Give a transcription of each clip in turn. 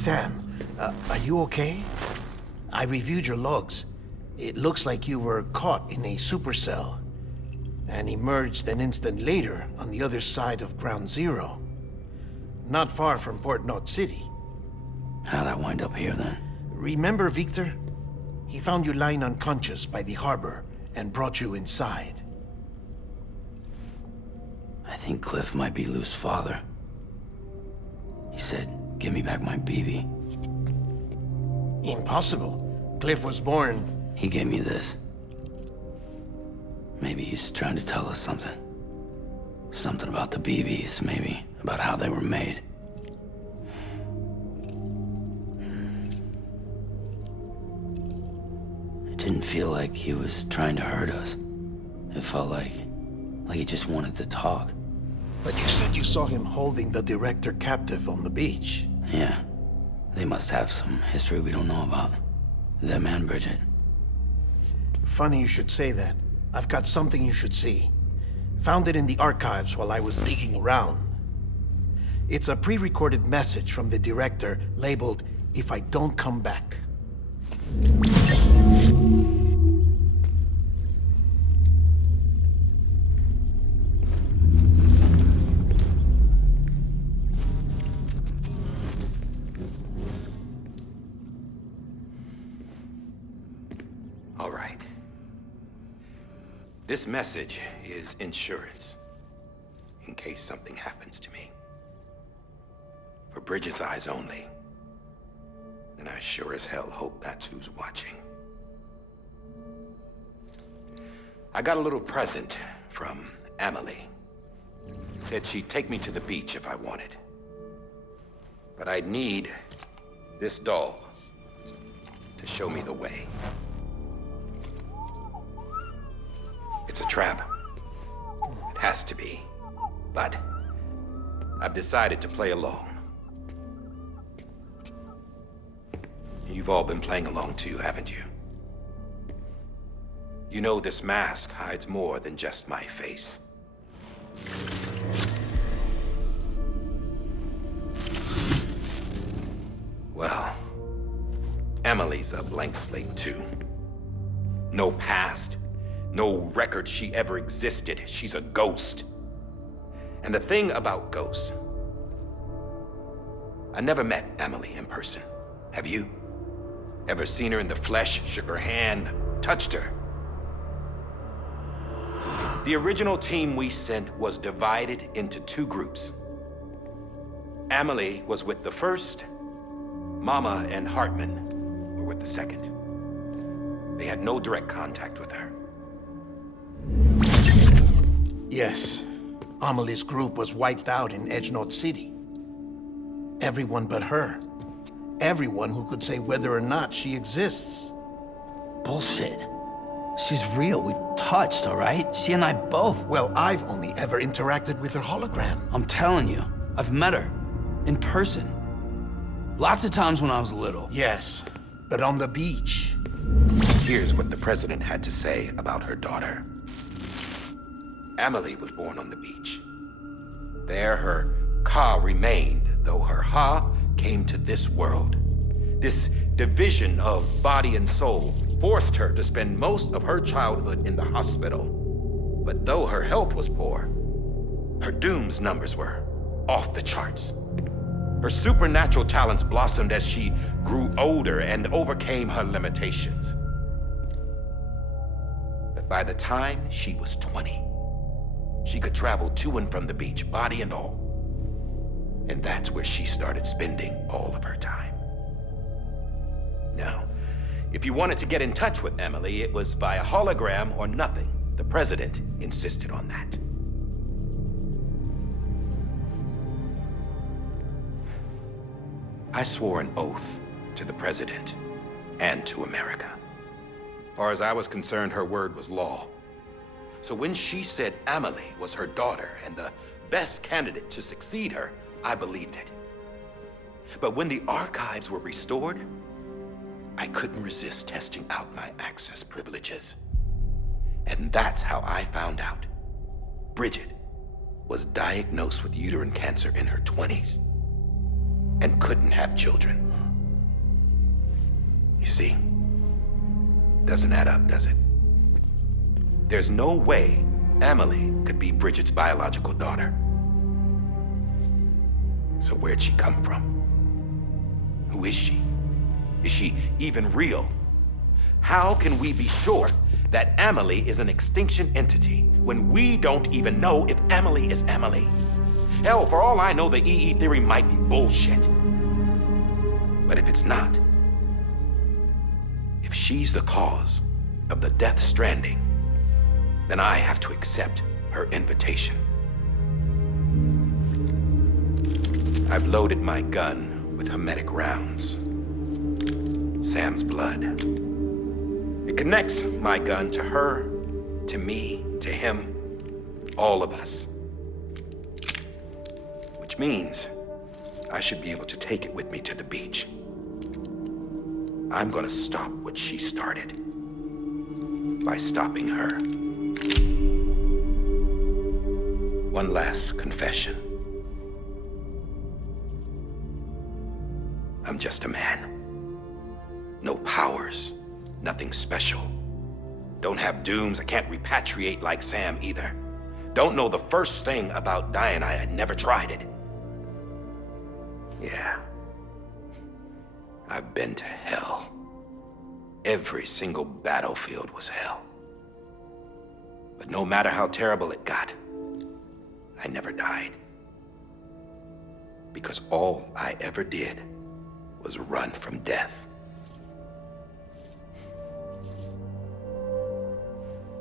Sam, are you okay? I reviewed your logs. It looks like you were caught in a supercell and emerged an instant later on the other side of Ground Zero. Not far from Port Knot City. How'd I wind up here then? Remember Victor? He found you lying unconscious by the harbor and brought you inside. I think Cliff might be Lou's father. He said, give me back my BB. Impossible. Cliff was born... He gave me this. Maybe he's trying to tell us something. Something about the BBs, maybe. About how they were made. It didn't feel like he was trying to hurt us. It felt like he just wanted to talk. But you said you saw him holding the director captive on the beach. Yeah. They must have some history we don't know about. Them and Bridget. Funny you should say that. I've got something you should see. Found it in the archives while I was digging around. It's a pre-recorded message from the director labeled, "If I don't come back." All right. This message is insurance, in case something happens to me. For Bridget's eyes only. And I sure as hell hope that's who's watching. I got a little present from Emily. Said she'd take me to the beach if I wanted. But I'd need this doll to show me the way. It's a trap. It has to be. But I've decided to play along. You've all been playing along too, haven't you? You know this mask hides more than just my face. Well, Emily's a blank slate too. No past. No record she ever existed. She's a ghost. And the thing about ghosts, I never met Emily in person. Have you? Ever seen her in the flesh, shook her hand, touched her? The original team we sent was divided into two groups. Emily was with the first. Mama and Hartman were with the second. They had no direct contact with her. Yes. Amelie's group was wiped out in Edge Knot City. Everyone but her. Everyone who could say whether or not she exists. Bullshit. She's real. We touched, all right? She and I both. Well, I've only ever interacted with her hologram. I'm telling you, I've met her. In person. Lots of times when I was little. Yes, but on the beach. Here's what the president had to say about her daughter. Emily was born on the beach. There her Ka remained, though her Ha came to this world. This division of body and soul forced her to spend most of her childhood in the hospital. But though her health was poor, her Doom's numbers were off the charts. Her supernatural talents blossomed as she grew older and overcame her limitations. But by the time she was 20, she could travel to and from the beach, body and all. And that's where she started spending all of her time. Now, if you wanted to get in touch with Emily, it was via hologram or nothing. The president insisted on that. I swore an oath to the president and to America. As far as I was concerned, her word was law. So when she said Emily was her daughter and the best candidate to succeed her, I believed it. But when the archives were restored, I couldn't resist testing out my access privileges. And that's how I found out Bridget was diagnosed with uterine cancer in her 20s and couldn't have children. You see? Doesn't add up, does it? There's no way Emily could be Bridget's biological daughter. So where'd she come from? Who is she? Is she even real? How can we be sure that Emily is an extinction entity when we don't even know if Emily is Emily? Hell, for all I know, the EE theory might be bullshit. But if it's not, if she's the cause of the death stranding, then I have to accept her invitation. I've loaded my gun with hermetic rounds. Sam's blood. It connects my gun to her, to me, to him, all of us. Which means I should be able to take it with me to the beach. I'm gonna stop what she started by stopping her. One last confession. I'm just a man. No powers, nothing special. Don't have dooms, I can't repatriate like Sam either. Don't know the first thing about dying, I had never tried it. Yeah. I've been to hell. Every single battlefield was hell. But no matter how terrible it got, I never died. Because all I ever did was run from death.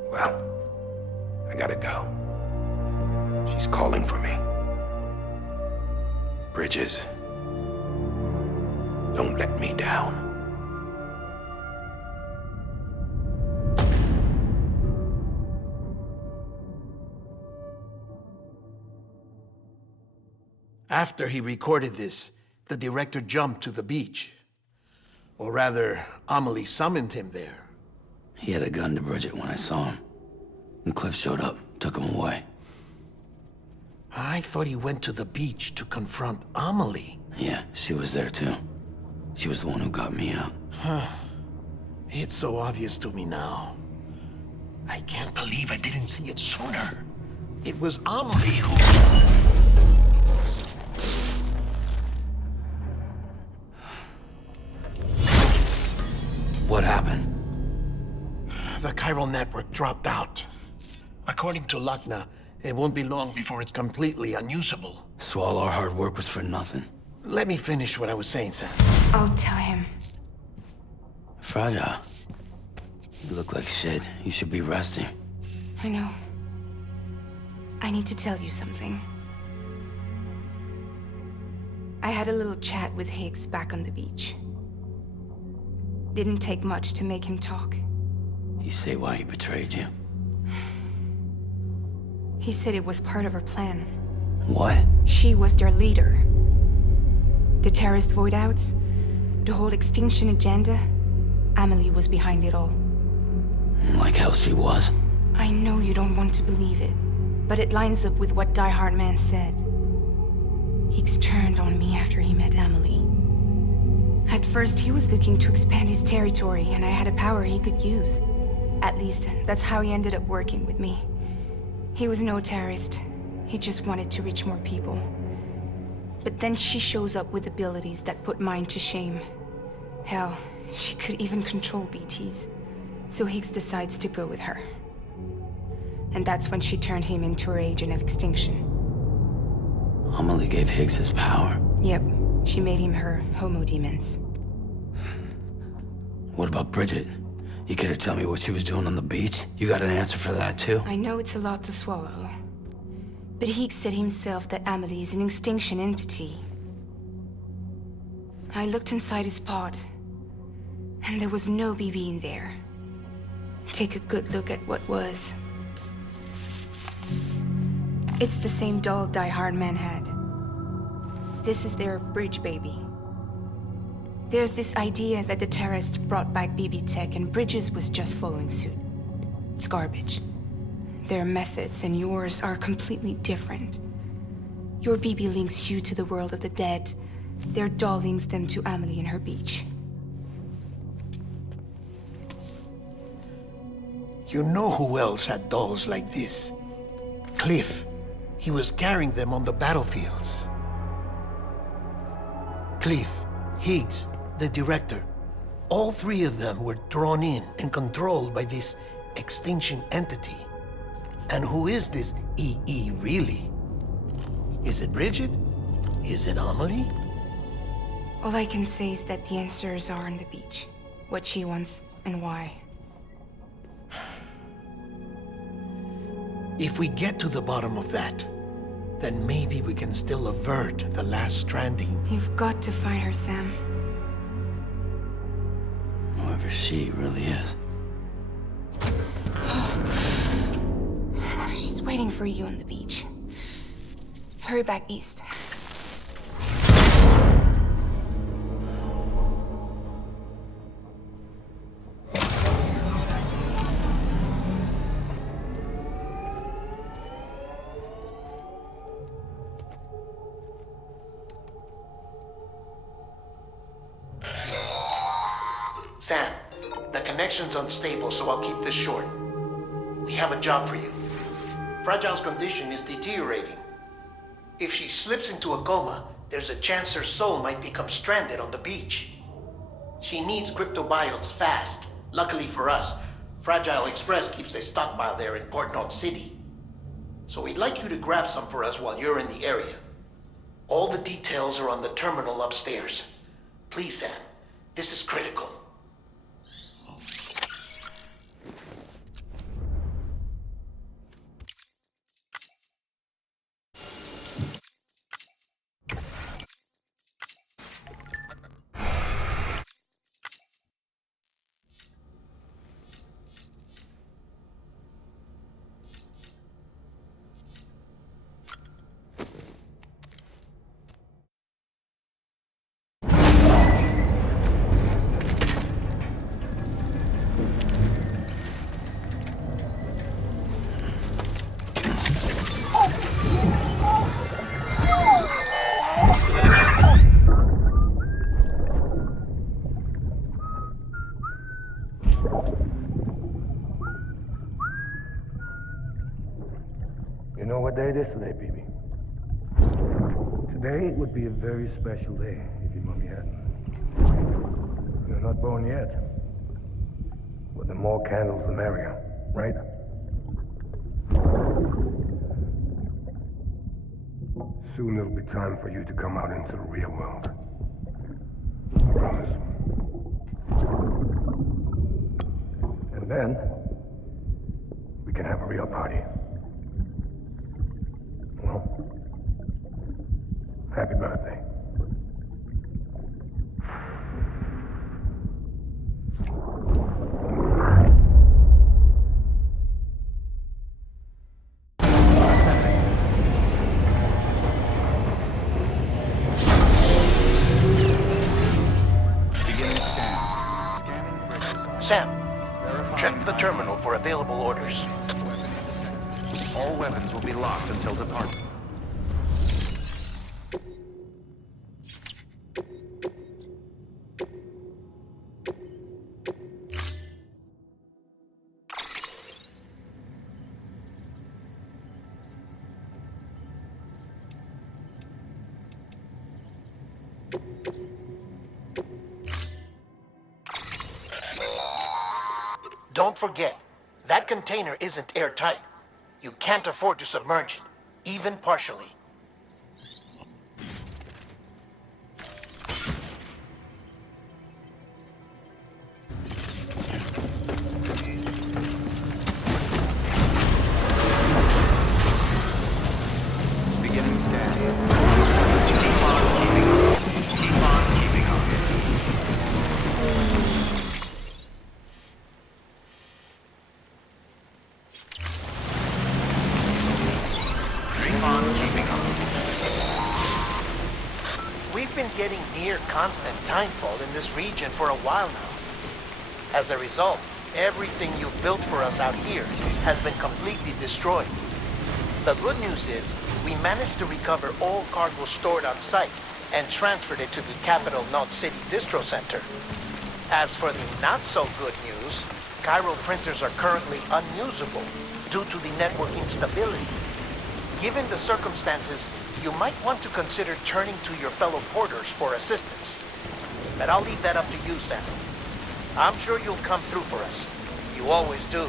Well, I gotta go. She's calling for me. Bridges, don't let me down. After he recorded this, the director jumped to the beach. Or rather, Amelie summoned him there. He had a gun to Bridget when I saw him. And Cliff showed up, took him away. I thought he went to the beach to confront Amelie. Yeah, she was there too. She was the one who got me out. It's so obvious to me now. I can't believe I didn't see it sooner. It was Amelie who... What happened? The chiral network dropped out. According to Lakna, it won't be long before it's completely unusable. So all our hard work was for nothing. Let me finish what I was saying, Sam. I'll tell him. Fragile. You look like shit. You should be resting. I know. I need to tell you something. I had a little chat with Higgs back on the beach. Didn't take much to make him talk. You say why he betrayed you? He said it was part of her plan. What? She was their leader. The terrorist void-outs, the whole extinction agenda, Amelie was behind it all. Like hell she was. I know you don't want to believe it, but it lines up with what Die Hard Man said. Higgs turned on me after he met Amelie. At first, he was looking to expand his territory, and I had a power he could use. At least, that's how he ended up working with me. He was no terrorist. He just wanted to reach more people. But then she shows up with abilities that put mine to shame. Hell, she could even control BTs. So Higgs decides to go with her. And that's when she turned him into her agent of extinction. Amelie gave Higgs his power. Yep, she made him her homo demons. What about Bridget? You care to tell me what she was doing on the beach? You got an answer for that too? I know it's a lot to swallow. But Higgs said himself that Amelie is an extinction entity. I looked inside his pod, and there was no BB in there. Take a good look at what was. It's the same doll Die Hard Man had. This is their bridge baby. There's this idea that the terrorists brought back BB tech and Bridges was just following suit. It's garbage. Their methods and yours are completely different. Your BB links you to the world of the dead. Their doll links them to Amelie and her beach. You know who else had dolls like this? Cliff. He was carrying them on the battlefields. Cliff, Higgs, the director. All three of them were drawn in and controlled by this extinction entity. And who is this EE really? Is it Bridget? Is it Amelie? All I can say is that the answers are on the beach. What she wants and why. If we get to the bottom of that, then maybe we can still avert the last stranding. You've got to find her, Sam. Whoever she really is. She's waiting for you on the beach. Hurry back east. Sam, the connection's unstable, so I'll keep this short. We have a job for you. Fragile's condition is deteriorating. If she slips into a coma, there's a chance her soul might become stranded on the beach. She needs cryptobiotes fast. Luckily for us, Fragile Express keeps a stockpile there in Port Knot City. So we'd like you to grab some for us while you're in the area. All the details are on the terminal upstairs. Please, Sam, this is critical. You know what day it is today, BB? Today would be a very special day if your mommy hadn't. You're not born yet. But the more candles, the merrier, right? Soon it'll be time for you to come out into the real world. I promise. And then, we can have a real party. Well, happy birthday. Sam, check the terminal for available orders. All weapons will be locked until departure. Don't forget, that container isn't airtight. You can't afford to submerge it, even partially. Beginning scan. Keep on keeping on. Keep on keeping on. Keep on keeping on. We've been getting near constant timefall in this region for a while now. As a result, everything you've built for us out here has been completely destroyed. The good news is, we managed to recover all cargo stored on site and transferred it to the capital Knot City Distro Center. As for the not-so-good news, Chiral printers are currently unusable due to the network instability. Given the circumstances, you might want to consider turning to your fellow porters for assistance. But I'll leave that up to you, Sam. I'm sure you'll come through for us. You always do.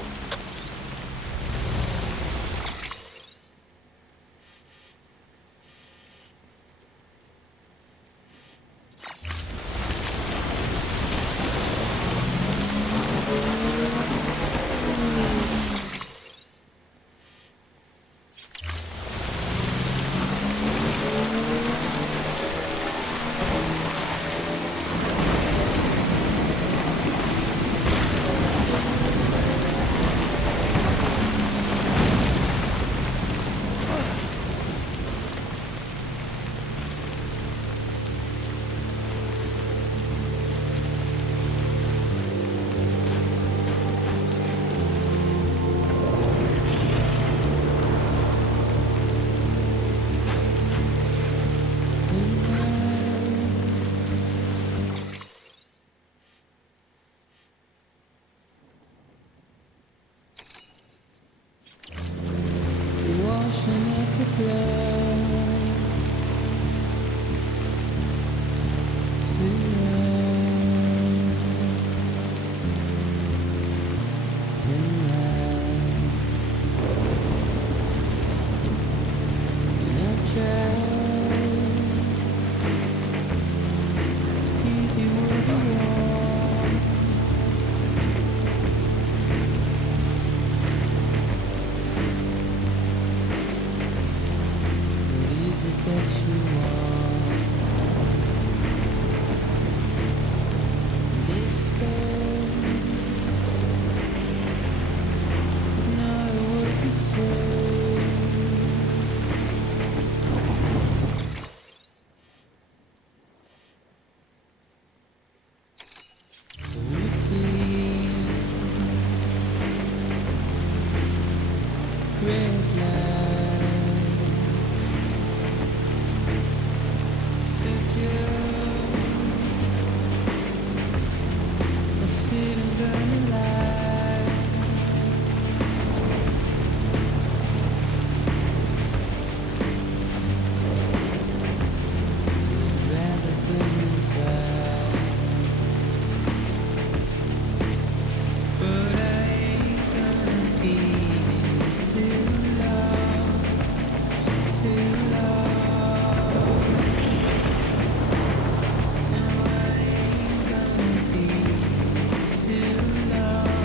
Too long.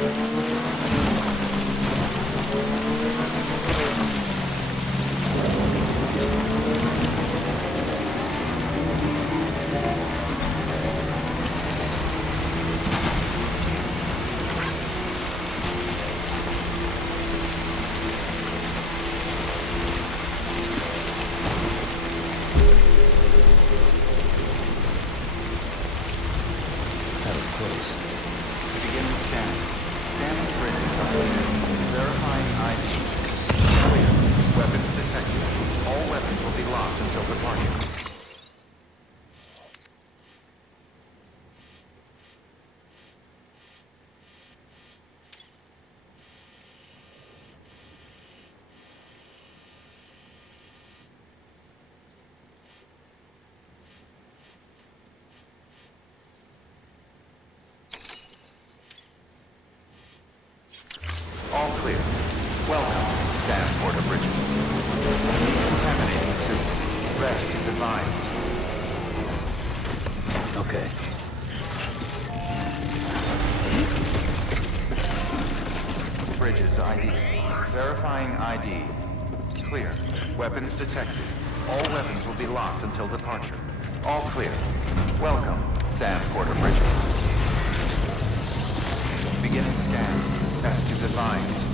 That was close. Beginning scan. Scanning bridges updated. Verifying ID. Clear. Weapons detected. All weapons will be locked until departure. All clear. Welcome, Sam Porter Bridges. Decontaminating soon. Rest is advised. Okay. Bridges ID. Verifying ID. Clear. Weapons detected. All weapons will be locked until departure. All clear. Welcome, Sam Porter Bridges. Beginning scan. Rest is advised.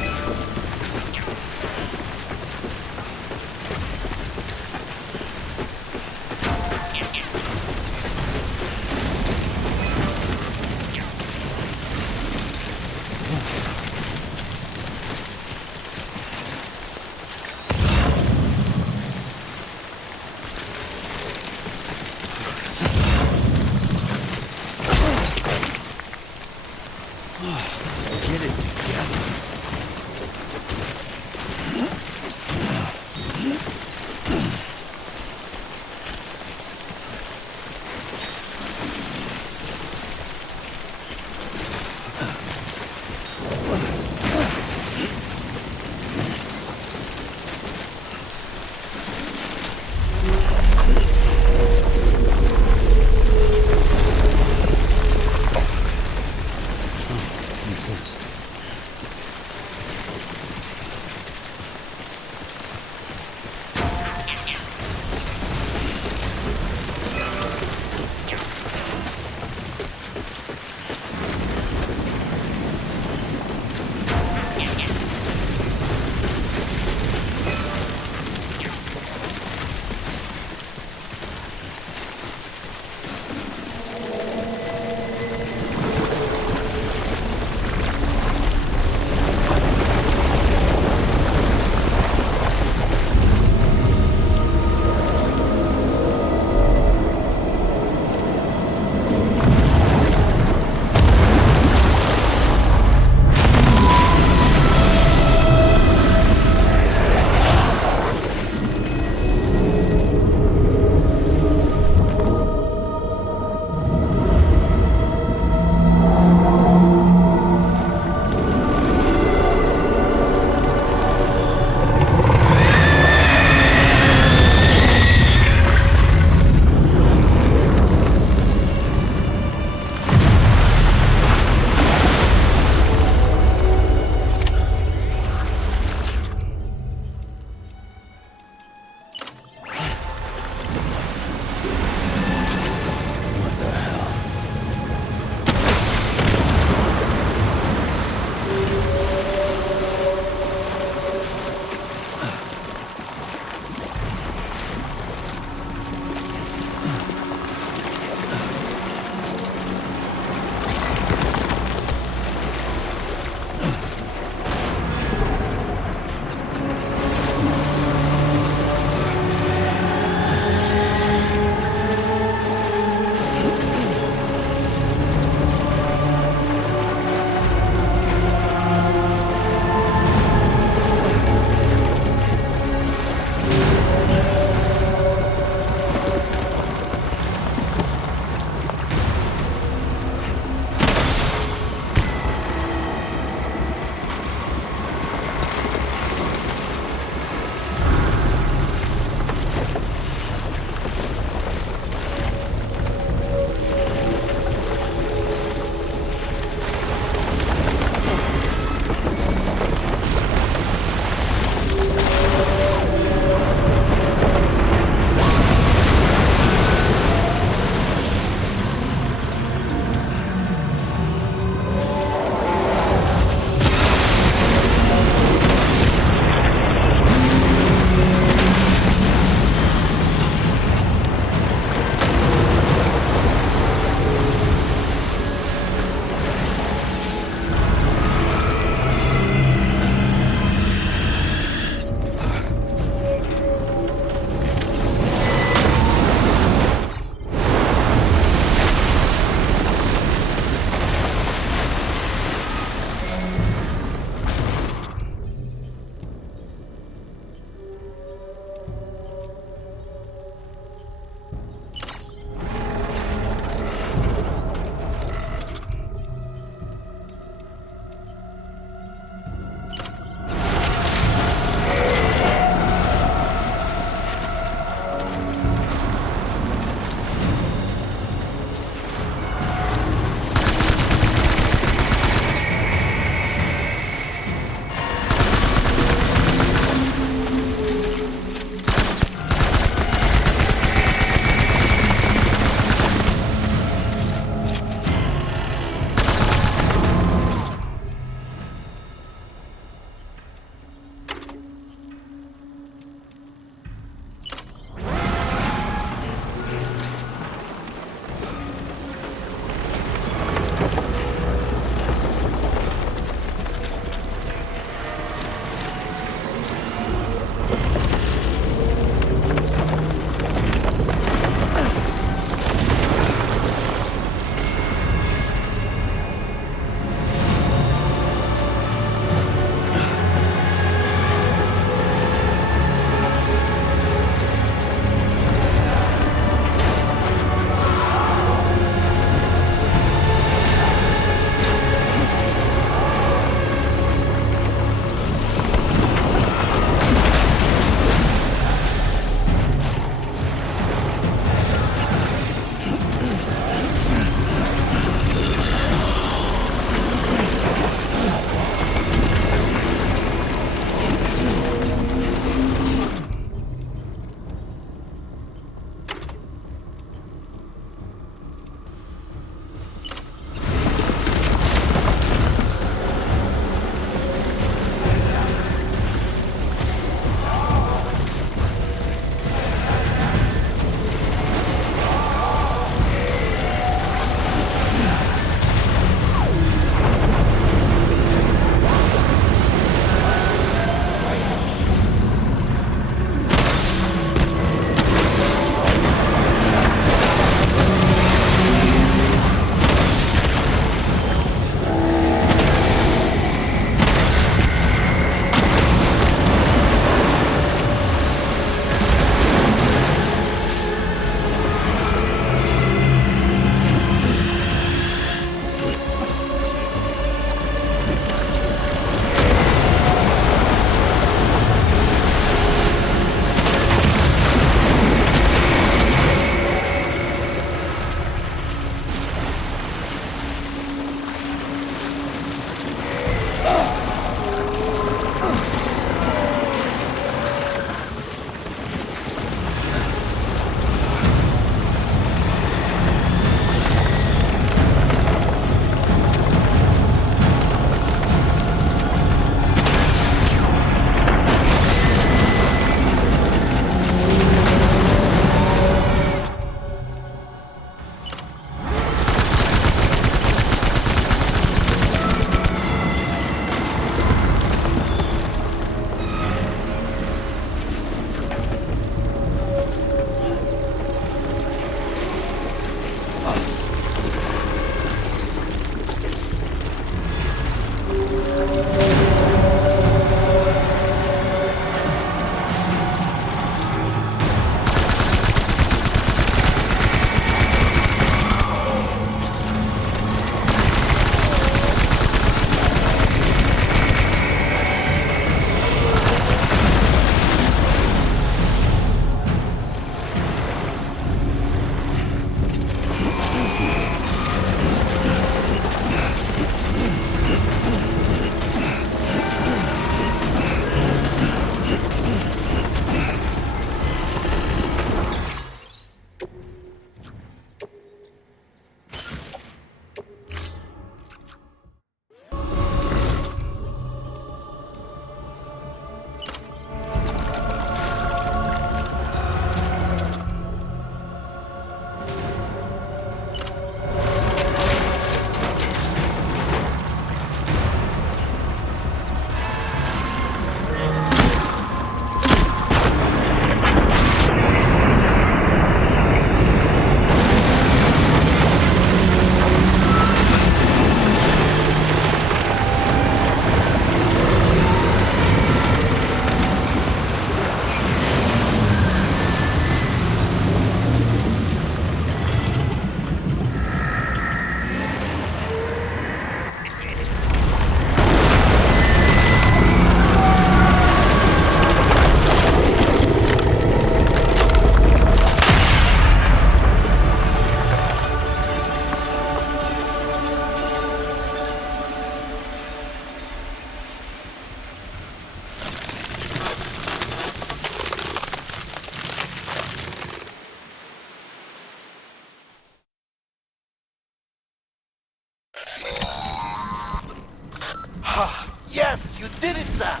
Yes, you did it, Sam!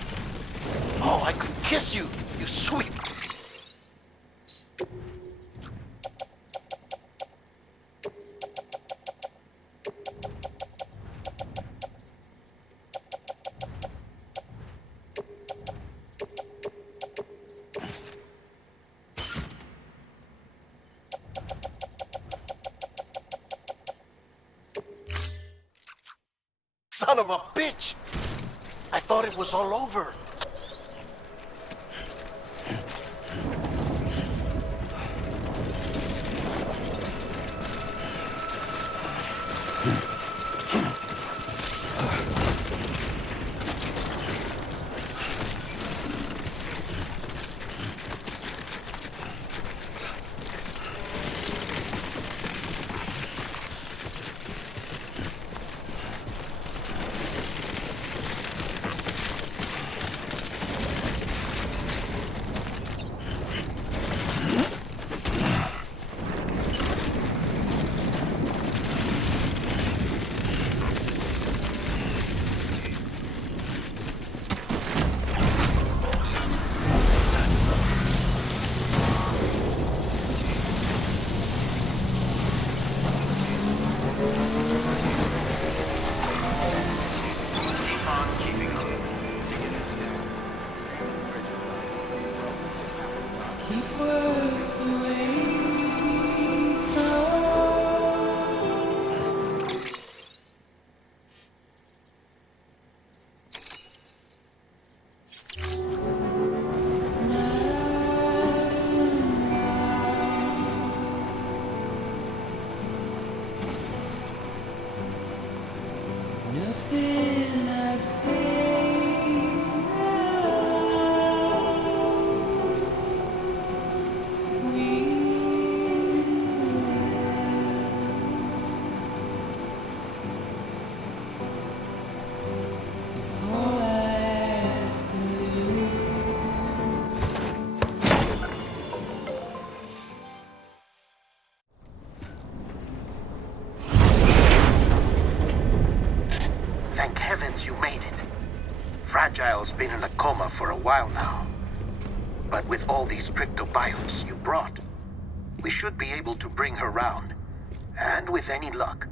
Oh, I could kiss you, you sweet... Son of a bitch! I thought it was all over. Thank heavens you made it. Fragile's been in a coma for a while now. But with all these cryptobiotes you brought, we should be able to bring her round. And with any luck,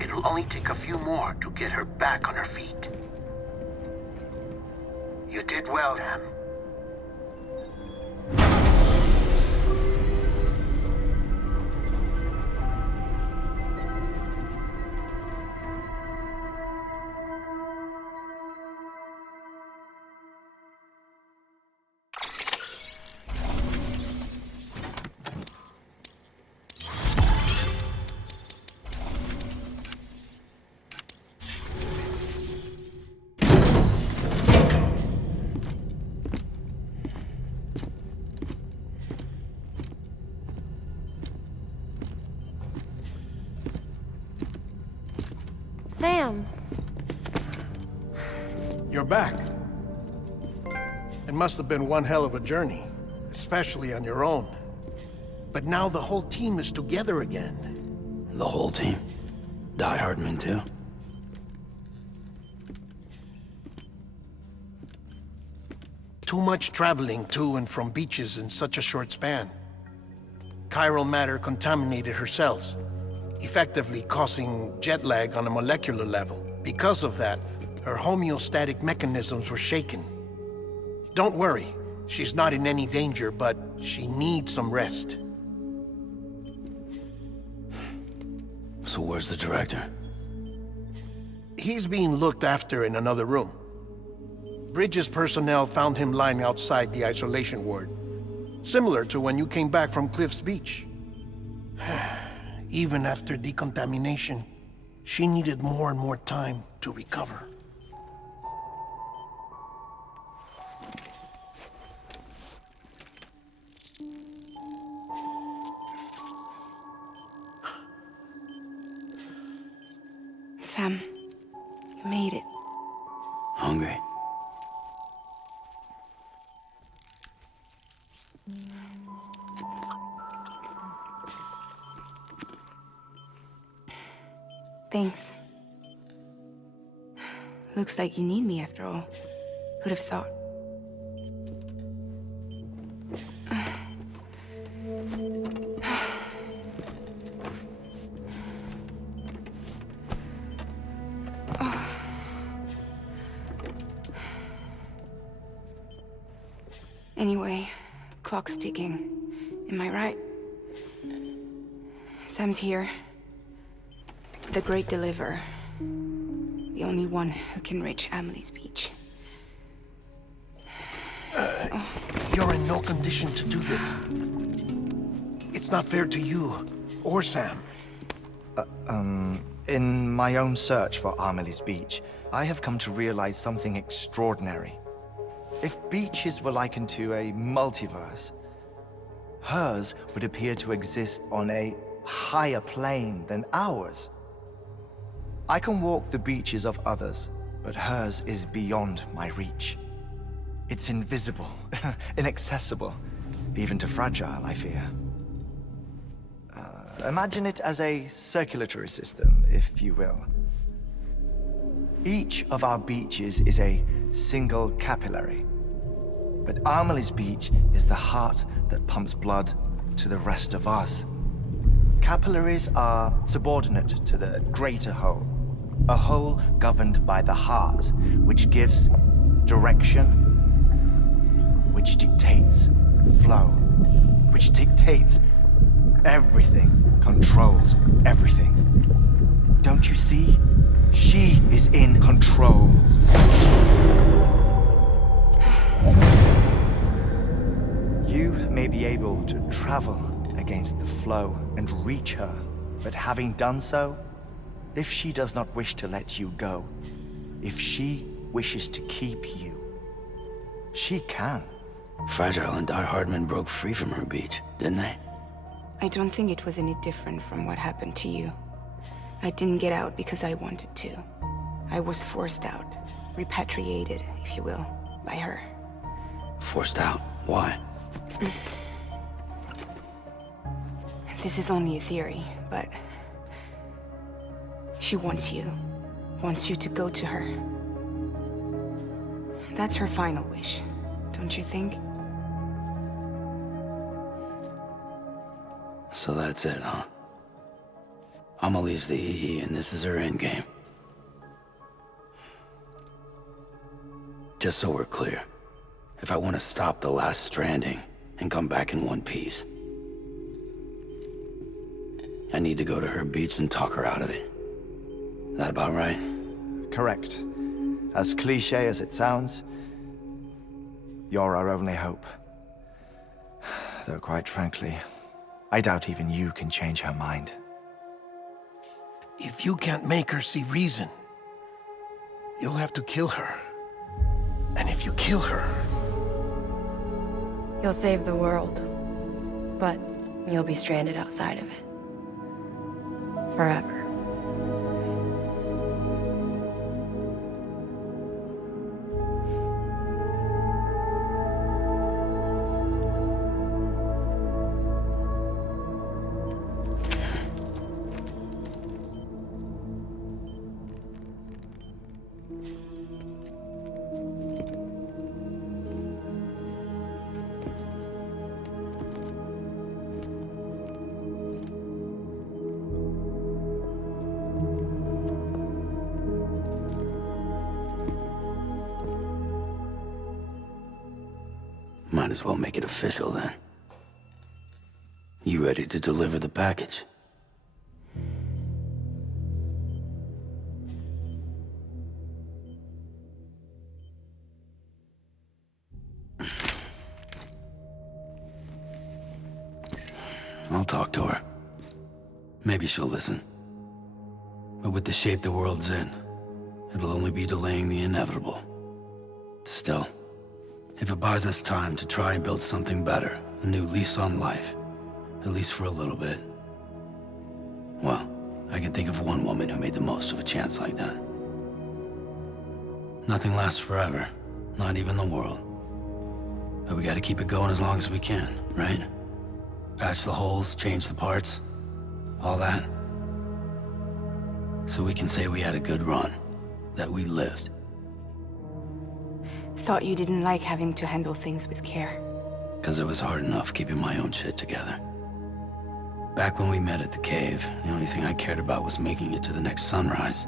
it'll only take a few more to get her back on her feet. You did well, Sam. Sam. You're back. It must have been one hell of a journey, especially on your own. But now the whole team is together again. The whole team? Die Hardman too? Too much traveling to and from beaches in such a short span. Chiral matter contaminated her cells, effectively causing jet lag on a molecular level. Because of that, her homeostatic mechanisms were shaken. Don't worry, she's not in any danger, but she needs some rest. So where's the director? He's being looked after in another room. Bridges personnel found him lying outside the isolation ward, similar to when you came back from Cliff's Beach. Even after decontamination, she needed more and more time to recover. Sam, you made it. Hungry? Thanks. Looks like you need me after all. Who'd have thought? Anyway, clock's ticking. Am I right? Sam's here. The Great Deliverer. The only one who can reach Amelie's beach. You're in no condition to do this. It's not fair to you or Sam. In my own search for Amelie's beach, I have come to realize something extraordinary. If beaches were likened to a multiverse, hers would appear to exist on a higher plane than ours. I can walk the beaches of others, but hers is beyond my reach. It's invisible, inaccessible, even to fragile, I fear. Imagine it as a circulatory system, if you will. Each of our beaches is a single capillary. But Amelie's beach is the heart that pumps blood to the rest of us. Capillaries are subordinate to the greater whole, a whole governed by the heart, which gives direction, which dictates flow, which dictates everything, controls everything. Don't you see? She is in control. You may be able to travel against the flow and reach her, but having done so, if she does not wish to let you go, if she wishes to keep you, she can. Fragile and Die Hardman broke free from her beach, didn't they? I don't think it was any different from what happened to you. I didn't get out because I wanted to. I was forced out, repatriated, if you will, by her. Forced out? Why? This is only a theory, but she wants you to go to her. That's her final wish, don't you think? So that's it, huh? Amelie's the EE, and this is her endgame. Just so we're clear, if I want to stop the last Stranding and come back in one piece, I need to go to her beach and talk her out of it. That about right? Correct. As cliche as it sounds, you're our only hope. Though quite frankly, I doubt even you can change her mind. If you can't make her see reason, you'll have to kill her. And if you kill her... You'll save the world, but you'll be stranded outside of it. Forever. Might as well make it official then. You ready to deliver the package? I'll talk to her. Maybe she'll listen. But with the shape the world's in, it'll only be delaying the inevitable. Still, if it buys us time to try and build something better, a new lease on life, at least for a little bit, well, I can think of one woman who made the most of a chance like that. Nothing lasts forever, not even the world. But we gotta keep it going as long as we can, right? Patch the holes, change the parts, all that. So we can say we had a good run, that we lived. thought you didn't like having to handle things with care. Because it was hard enough keeping my own shit together. Back when we met at the cave, the only thing I cared about was making it to the next sunrise.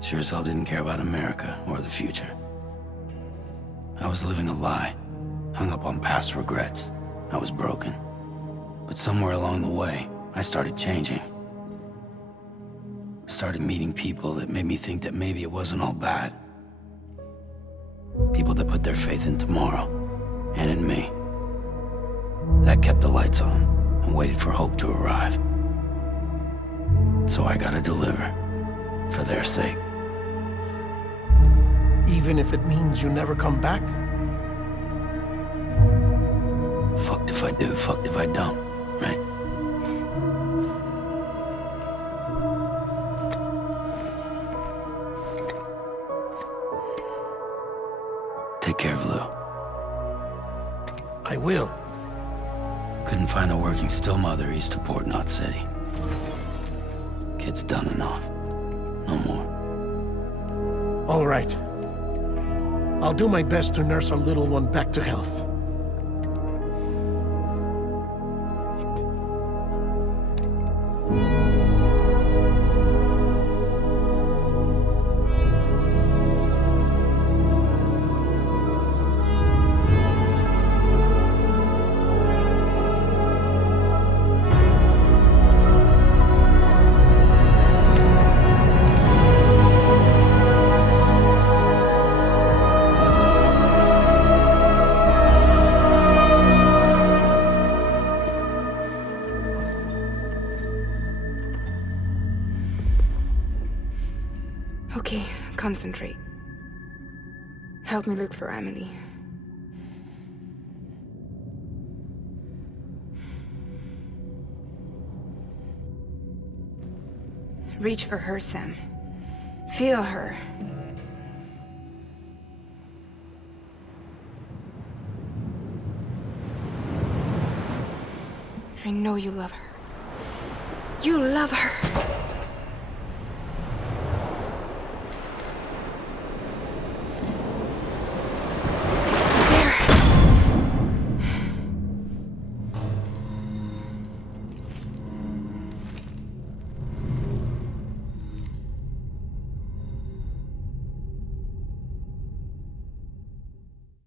Sure as hell didn't care about America or the future. I was living a lie, hung up on past regrets. I was broken. But somewhere along the way, I started changing. I started meeting people that made me think that maybe it wasn't all bad. People that put their faith in tomorrow, and in me. That kept the lights on, and waited for hope to arrive. So I gotta deliver, for their sake. Even if it means you never come back? Fucked if I do, fucked if I don't, right? Take care of Lou. I will. Couldn't find a working still mother east of Port Knot City. Kid's done enough. No more. All right. I'll do my best to nurse our little one back to health. Okay, concentrate. Help me look for Emily. Reach for her, Sam. Feel her. I know you love her. You love her!